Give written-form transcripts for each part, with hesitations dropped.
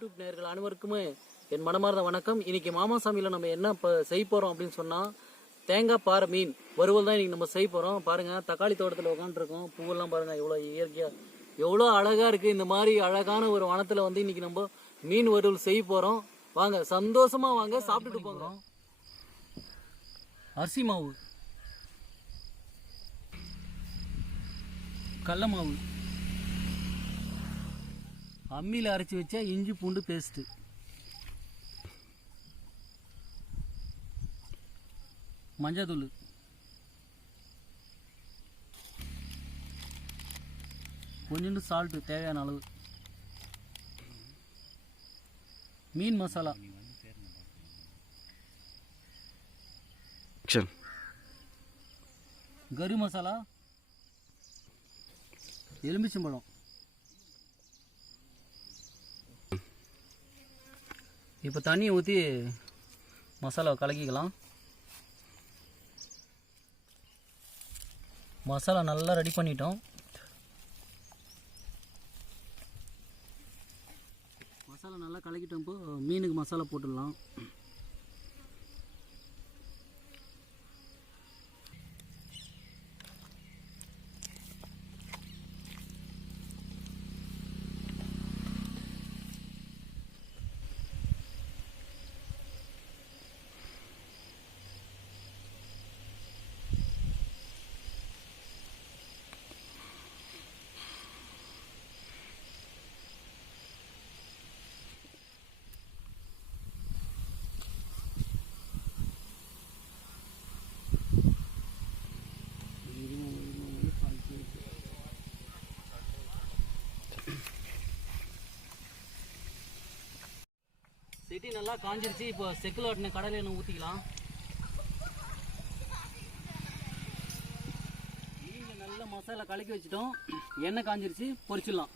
YouTube நேயர்கள் அனைவருக்குமே என் மனமார்ந்த வணக்கம். இன்னைக்கு மாமா சமையல நம்ம என்ன செய்ய போறோம் அப்படின்னு சொன்னா தேங்காய் பாறை மீன் வறுவல் தான் இன்னைக்கு நம்ம செய்ய போறோம். பாருங்க, தக்காளி தோட்டத்தில் உட்காந்துருக்கோம். பூவெல்லாம் பாருங்க எவ்வளோ இயற்கையா எவ்வளோ அழகா இருக்கு. இந்த மாதிரி அழகான ஒரு வனத்துல வந்து இன்னைக்கு நம்ம மீன் வறுவல் செய்ய போறோம். வாங்க, சந்தோஷமா வாங்க, சாப்பிட்டுட்டு போங்க. அரிசி மாவு, கடல மாவு, அம்மியில் அரைச்சி வச்சா இஞ்சி பூண்டு பேஸ்ட்டு, மஞ்சள், கொஞ்சோண்டு சால்ட்டு தேவையான அளவு, மீன் மசாலா, கறி மசாலா, எலுமிச்சம்பழம். இப்போ தண்ணியை ஊற்றி மசாலாவை கலக்கிக்கலாம். மசாலா நல்லா ரெடி பண்ணிட்டோம். மசாலா நல்லா கலக்கிட்டோம். இப்போ மீனுக்கு மசாலா போட்டுடலாம். செட்டி நல்லா காஞ்சிருச்சு. இப்போ செக்கில் ஓட்டின கடலை எண்ணெய் ஊற்றிக்கலாம். மீன் நல்ல மசாலா கலக்கி வச்சுட்டோம். எண்ணெய் காஞ்சிருச்சு, பொரிச்சிடலாம்.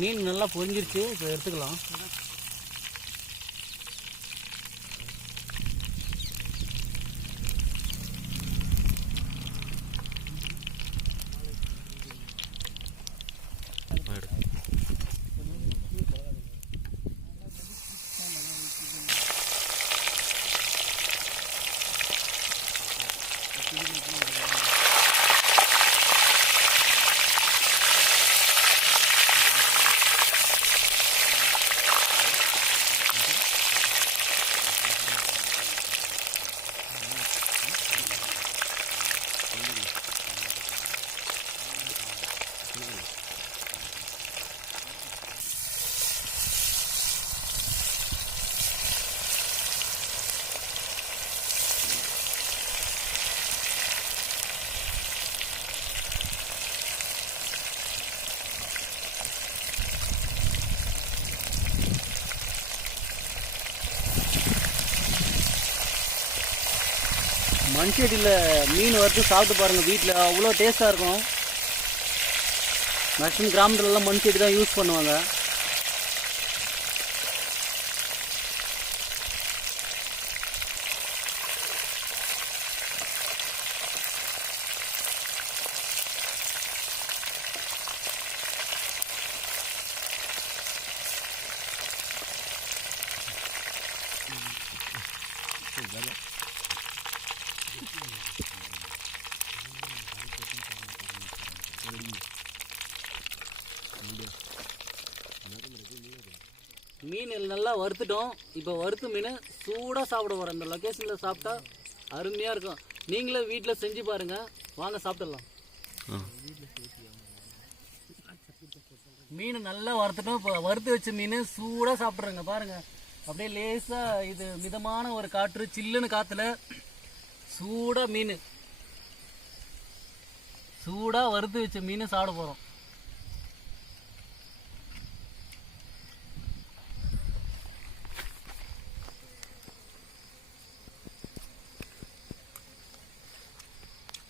மீன் நல்லா பொரிஞ்சிருச்சு. இப்போ எடுத்துக்கலாம். மண் சட்டியில் மீன் வறுத்து சாப்பிட்டு பாருங்கள். வீட்டில் அவ்வளோ டேஸ்ட்டாக இருக்கும். மேக்ஸிமம் கிராமத்துலலாம் மண் சட்டி தான் யூஸ் பண்ணுவாங்க. மீன் நல்லா வறுத்துட்டோம். இப்போ வறுத்து மீன் சூடாக சாப்பிட போகிறோம். இந்த லொக்கேஷனில் சாப்பிட்டா அருமையாக இருக்கும். நீங்களே வீட்டில் செஞ்சு பாருங்கள். வாங்க சாப்பிடலாம். மீன் நல்லா வறுத்துட்டோம். இப்போ வறுத்து வச்ச மீன் சூடாக சாப்பிட்றோங்க. பாருங்கள், அப்படியே லேசாக இது மிதமான ஒரு காற்று, சில்லுன்னு காற்றுல சூடாக மீன், சூடாக வறுத்து வச்ச மீன் சாப்பிட போகிறோம்.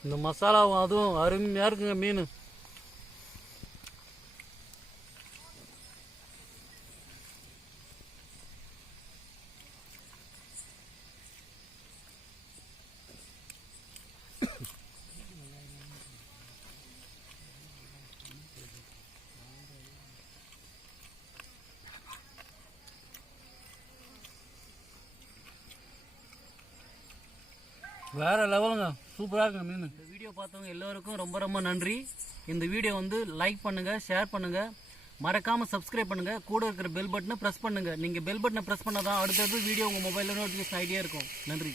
இந்த மசாலாவும் அதுவும் அருமையாக இருக்குங்க மீன். வேற லெவலுங்க, சூப்பராக இருக்குங்க மீன். இந்த வீடியோ பார்த்தவங்க எல்லோருக்கும் ரொம்ப ரொம்ப நன்றி. இந்த வீடியோ வந்து லைக் பண்ணுங்க, ஷேர் பண்ணுங்க, மறக்காம சப்ஸ்கிரைப் பண்ணுங்க. கூட இருக்கிற பெல் பட்டனை ப்ரெஸ் பண்ணுங்க. நீங்க பெல் பட்டனை ப்ரெஸ் பண்ணாதான் அடுத்தது வீடியோ உங்க மொபைலில் நோட்டிஃபிகேஷன் ஐடியா இருக்கும். நன்றி.